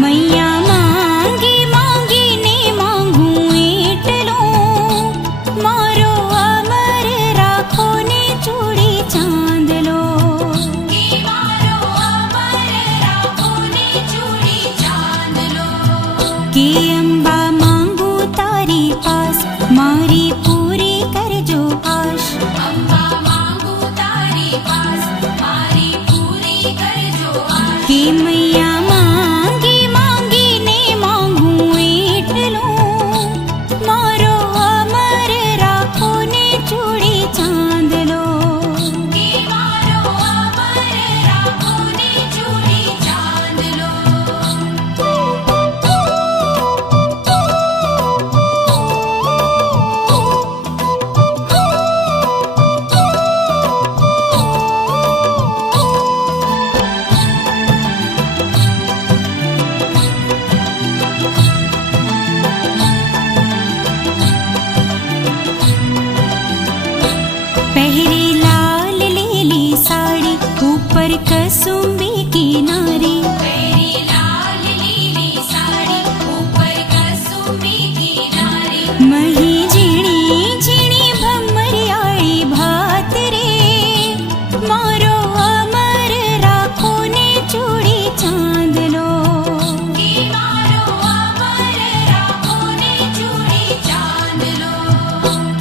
मैया मांगी मांगी ने मांगू એટલો મારો અમર રાખો ને ચૂડી ચાંદલો કે મારો અમર રાખો ને ચૂડી ચાંદલો કે અંબા માંગુ તારી પાસ મારી પૂરી કરજો આશ અંબા માંગુ તારી પાસ મારી પૂરી કરજો આશ કે મૈયા માંગી માંગી ને માંગુ એટલો મારો અમર રાખો ને ચૂડી ચાંદલો કે મારો અમર રાખો ને ચૂડી ચાંદલો पहरी लाल लीली साड़ी ऊपर कसुम्बी किनारी पहरी लाल लीली साड़ी ऊपर कसुम्बी किनारी मही झीणी झीणी भमरियाળી भात रे मारो अमर રાખો ને ચૂડી ચાંદલો કે મારો અમર રાખો ને ચૂડી ચાંદલો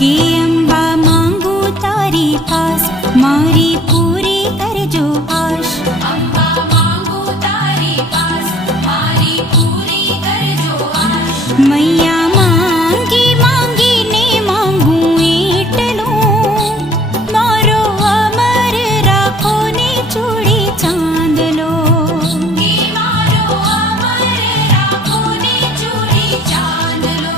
કે અંબા માંગુ તારી પાસ મારી પૂરી કરજો આશ અંબા માંગુ તારી પાસ મારી પૂરી કરજો આશ મૈયા માંગી માંગી ને માંગુ એટલો મારો અમર રાખો ને ચૂડી ચાંદલો કે મારો અમર રાખો ને ચૂડી ચાંદલો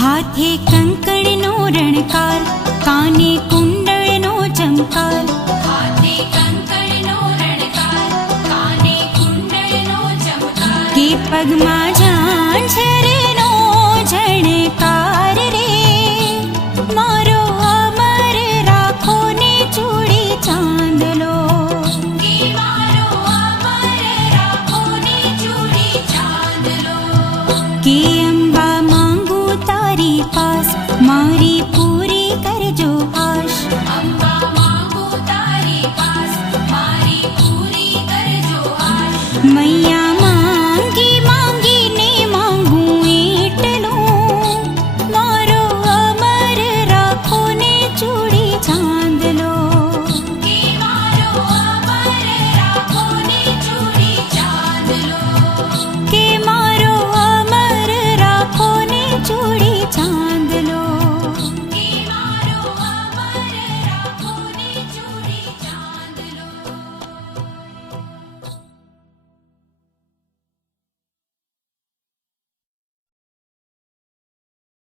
हाथे कंकणनो रणकार काने कुंडळनो चमकार हाथे कंकणनो रणकार काने कुंडळनो चमकार के पगमा झांझरनो झणकार रे मारो अमर રાખો ને ચૂડી ચાંદલો કે મારો અમર રાખો ને ચૂડી ચાંદલો કે અંબા માંગુ તારી પાસ મારી